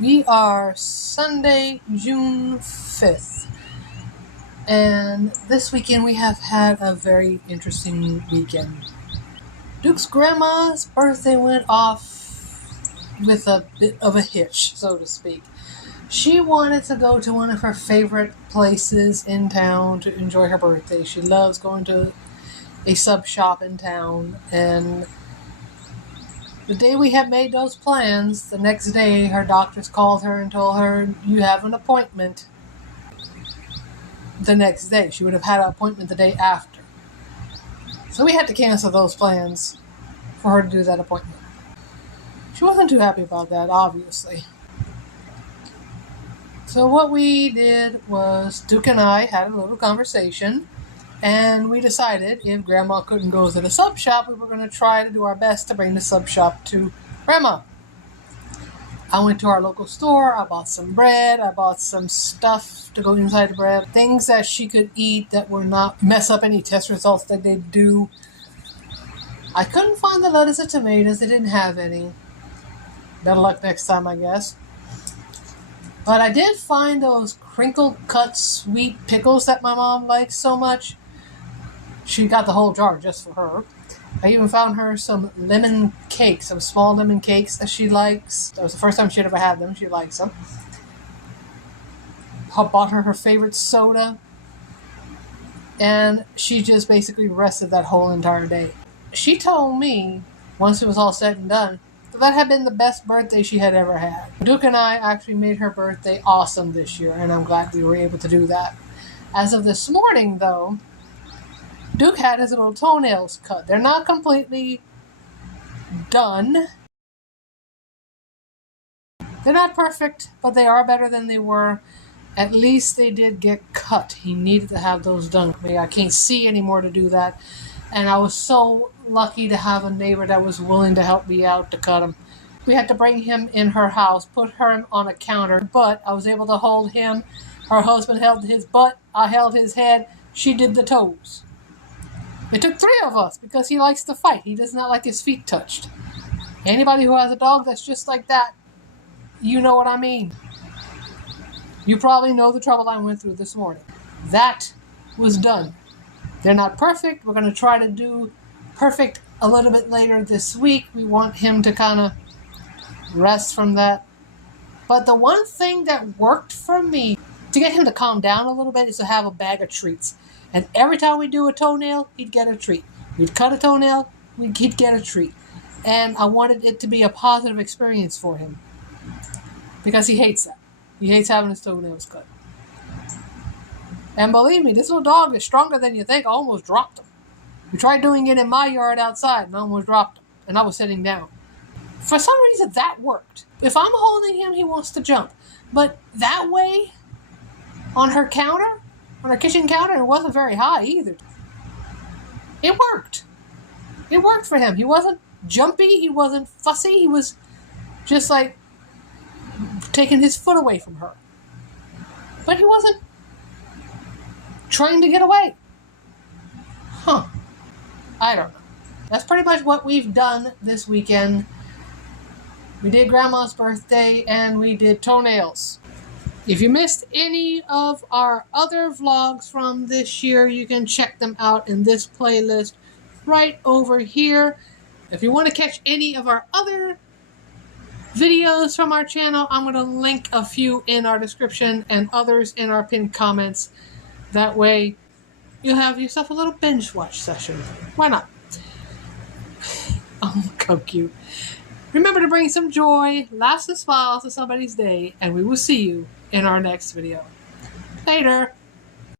We are Sunday, June 5th, and this weekend we have had a very interesting weekend. Duke's grandma's birthday went off with a bit of a hitch, so to speak. She wanted to go to one of her favorite places in town to enjoy her birthday. She loves going to a sub shop in town, and the day we had made those plans, the next day her doctors called her and told her, "You have an appointment the next day." She would have had an appointment the day after. So we had to cancel those plans for her to do that appointment. She wasn't too happy about that, obviously. So what we did was Duke and I had a little conversation, and we decided if Grandma couldn't go to the sub shop, we were going to try to do our best to bring the sub shop to Grandma. I went to our local store, I bought some bread, I bought some stuff to go inside the bread, things that she could eat that would not mess up any test results that they do. I couldn't find the lettuce or tomatoes, they didn't have any. Better luck next time, I guess. But I did find those crinkle cut sweet pickles that my mom likes so much. She got the whole jar just for her. I even found her some lemon cakes, some small lemon cakes that she likes. That was the first time she'd ever had them. She likes them. I bought her favorite soda. And she just basically rested that whole entire day. She told me, once it was all said and done, that had been the best birthday she had ever had. Duke and I actually made her birthday awesome this year, and I'm glad we were able to do that. As of this morning, though, Duke had his little toenails cut. They're not completely done. They're not perfect, but they are better than they were. At least they did get cut. He needed to have those done. I can't see anymore to do that. And I was so lucky to have a neighbor that was willing to help me out to cut him. We had to bring him in her house, put her on a counter, but I was able to hold him. Her husband held his butt. I held his head. She did the toes. It took 3 of us because he likes to fight. He does not like his feet touched. Anybody who has a dog that's just like that, you know what I mean. You probably know the trouble I went through this morning. That was done. They're not perfect. We're going to try to do perfect a little bit later this week. We want him to kind of rest from that. But the one thing that worked for me to get him to calm down a little bit is to have a bag of treats. And every time we do a toenail, he'd get a treat. We'd cut a toenail, he'd get a treat. And I wanted it to be a positive experience for him. Because he hates that. He hates having his toenails cut. And believe me, this little dog is stronger than you think. I almost dropped him. We tried doing it in my yard outside and I almost dropped him. And I was sitting down. For some reason, that worked. If I'm holding him, he wants to jump. But that way, on her counter, on her kitchen counter, it wasn't very high either. It worked. It worked for him. He wasn't jumpy. He wasn't fussy. He was just like taking his foot away from her. But he wasn't trying to get away. I don't know. That's pretty much what we've done this weekend. We did Grandma's birthday and we did toenails. If you missed any of our other vlogs from this year, you can check them out in this playlist right over here. If you want to catch any of our other videos from our channel, I'm going to link a few in our description and others in our pinned comments. That way, you'll have yourself a little binge watch session. Why not? Oh, how cute. Remember to bring some joy, laughs and smiles to somebody's day, and we will see you in our next video. Later.